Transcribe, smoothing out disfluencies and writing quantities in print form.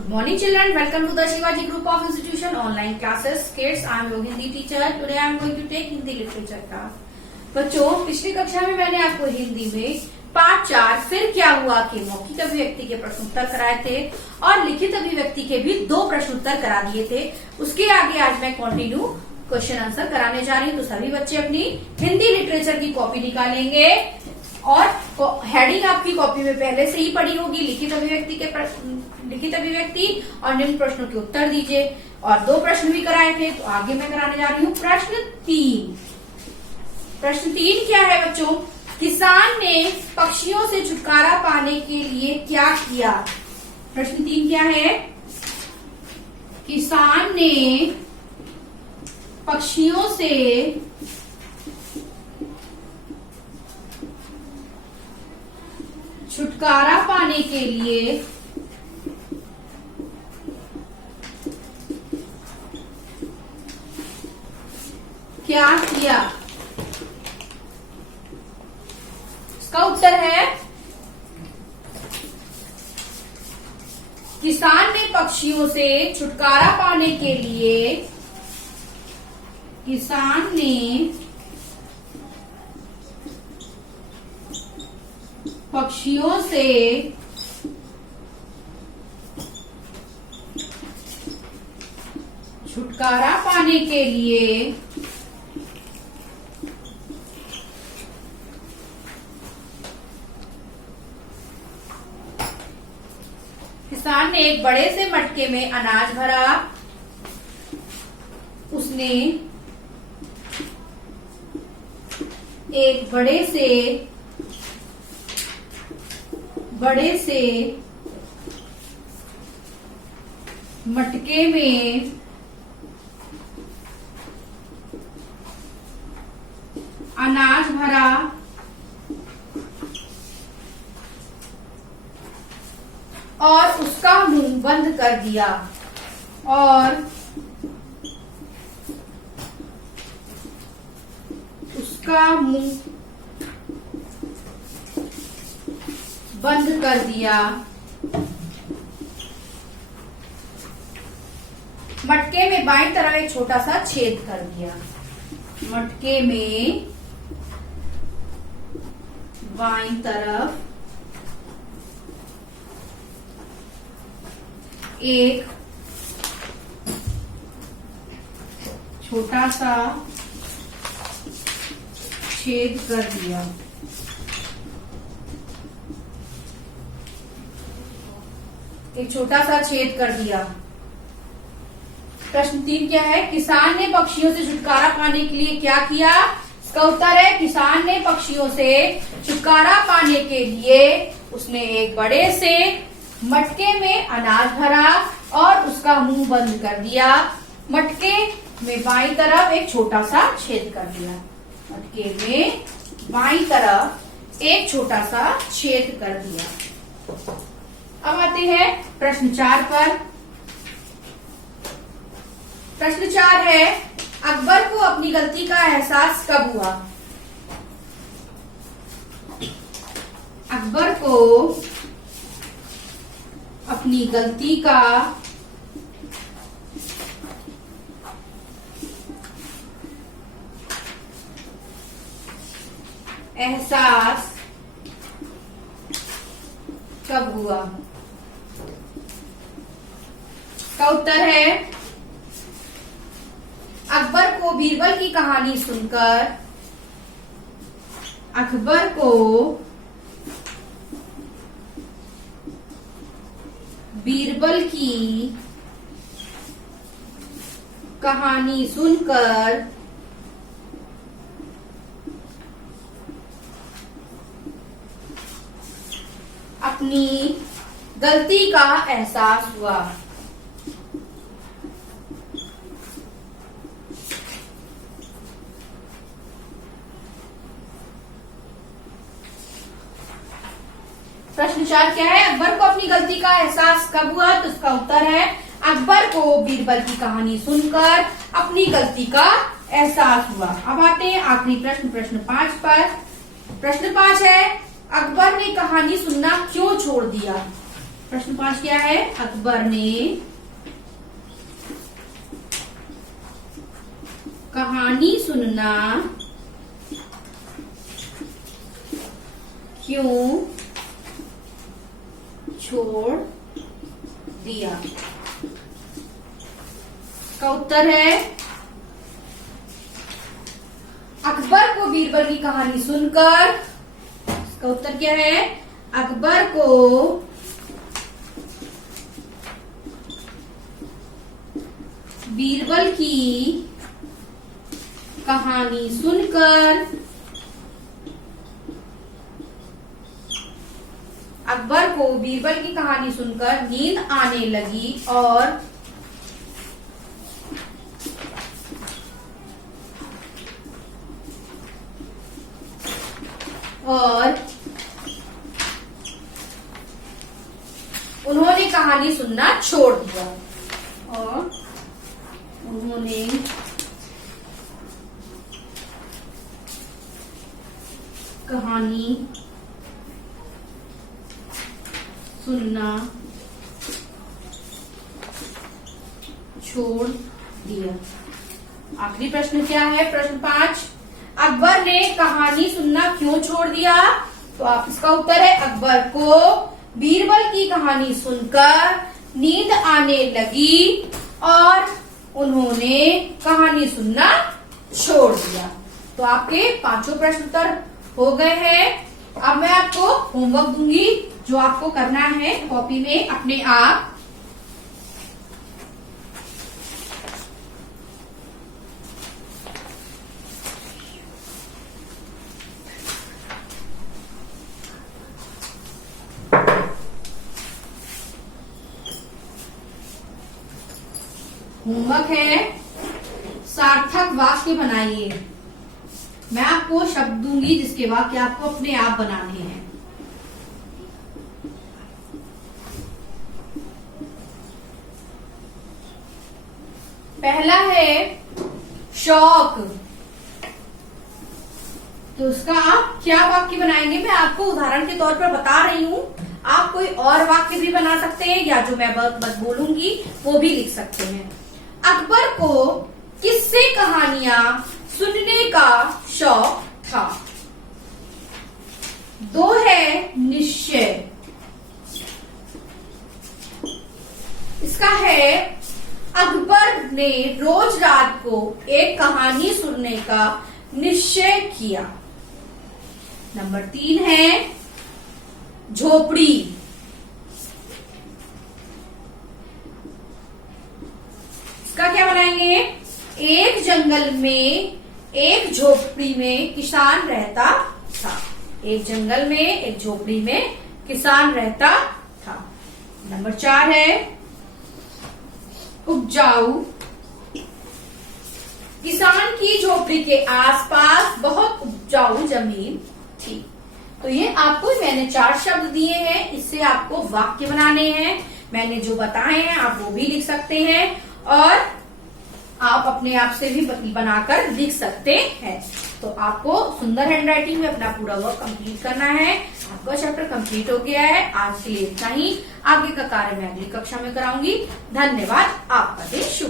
Good morning, children. Welcome to the Shivaji Group of Institution online classes. Kids, I am your Hindi teacher. Today I am going to take Hindi literature class. बच्चों, पिछली कक्षा में मैंने आपको हिंदी में पाठ 4 फिर क्या हुआ के मौखिक अभिव्यक्ति के प्रश्न उत्तर कराए थे और लिखित अभिव्यक्ति के भी 2 प्रश्न उत्तर करा दिए थे। उसके आगे आज मैं कंटिन्यू क्वेश्चन आंसर कराने जा रही हूँ। तो सभी बच्चे अपनी हिंदी लिटरेचर की कॉपी निकालेंगे और हेडिंग आपकी कॉपी में पहले से ही पड़ी होगी। लिखित अभिव्यक्ति और निम्न प्रश्नों के उत्तर दीजिए। और 2 प्रश्न भी कराए थे, तो आगे मैं कराने जा रही हूँ प्रश्न 3। प्रश्न 3 क्या है बच्चों? किसान ने पक्षियों से छुटकारा पाने के लिए क्या किया? प्रश्न 3 क्या है? किसान ने पक्षियों से छुटकारा पाने के लिए क्या किया? इसका उत्तर है किसान ने पक्षियों से छुटकारा पाने के लिए पक्षियों से छुटकारा पाने के लिए किसान ने एक बड़े से मटके में अनाज भरा। उसने एक बड़े से मटके में अनाज भरा और उसका मुंह बंद कर दिया मटके में बाईं तरफ एक छोटा सा छेद कर दिया। मटके में बाईं तरफ एक छोटा सा छेद कर दिया। प्रश्न 3 क्या है? किसान ने पक्षियों से छुटकारा पाने के लिए क्या किया? इसका उत्तर है किसान ने पक्षियों से छुटकारा पाने के लिए उसने एक बड़े से मटके में अनाज भरा और उसका मुंह बंद कर दिया। मटके में बाईं तरफ एक छोटा सा छेद कर दिया। मटके में बाईं तरफ एक छोटा सा छेद कर दिया। अब आते हैं प्रश्न 4 पर। प्रश्न 4 है, अकबर को अपनी गलती का एहसास कब हुआ? अकबर को अपनी गलती का एहसास कब हुआ? का उत्तर है अकबर को बीरबल की कहानी सुनकर अपनी गलती का एहसास हुआ। प्रश्न 4 क्या है? अकबर को अपनी गलती का एहसास कब हुआ? तो इसका उत्तर है अकबर को बीरबल की कहानी सुनकर अपनी गलती का एहसास हुआ। अब आते हैं आखिरी प्रश्न 5 पर। प्रश्न 5 है, अकबर ने कहानी सुनना क्यों छोड़ दिया? प्रश्न 5 क्या है? अकबर ने कहानी सुनना क्यों छोड़ दिया? इसका उत्तर है, अकबर को बीरबल की कहानी सुनकर, इसका उत्तर क्या है? अकबर को बीरबल की कहानी सुनकर अकबर को बीरबल की कहानी सुनकर नींद आने लगी और उन्होंने कहानी सुनना छोड़ दिया। और उन्होंने कहानी सुनना छोड़ दिया। आखिरी प्रश्न क्या है? प्रश्न 5, अकबर ने कहानी सुनना क्यों छोड़ दिया? तो आप इसका उत्तर है, अकबर को बीरबल की कहानी सुनकर नींद आने लगी और उन्होंने कहानी सुनना छोड़ दिया। तो आपके 5 प्रश्न उत्तर हो गए हैं। अब मैं आपको होमवर्क दूंगी जो आपको करना है कॉपी में अपने आप। होमवर्क है, सार्थक वाक्य बनाइए। मैं आपको शब्द दूंगी जिसके वाक्य आपको अपने आप बनाने हैं। पहला है शौक। तो उसका आप क्या वाक्य बनाएंगे, मैं आपको उदाहरण के तौर पर बता रही हूं। आप कोई और वाक्य भी बना सकते हैं या जो मैं बस बोलूंगी वो भी लिख सकते हैं। अकबर को किस्से कहानियां सुनने का शौक था। 2 है निश्चय। इसका है, अकबर ने रोज रात को एक कहानी सुनने का निश्चय किया। नंबर 3 है झोपड़ी। इसका क्या बनाएंगे? एक जंगल में एक झोपड़ी में किसान रहता था। एक जंगल में एक झोपड़ी में किसान रहता था। नंबर 4 है उपजाऊ। किसान की झोपड़ी के आसपास बहुत उपजाऊ जमीन थी। तो ये आपको मैंने 4 शब्द दिए हैं, इससे आपको वाक्य बनाने हैं। मैंने जो बताए हैं आप वो भी लिख सकते हैं और आप अपने आप से भी बनाकर लिख सकते हैं। तो आपको सुंदर हैंडराइटिंग में अपना पूरा वर्क कंप्लीट करना है। आपका चैप्टर कंप्लीट हो गया है। आज के लिए इतना ही। आगे का कार्य मैं अगली कक्षा में कराऊंगी। धन्यवाद। आपका दिन शुभ।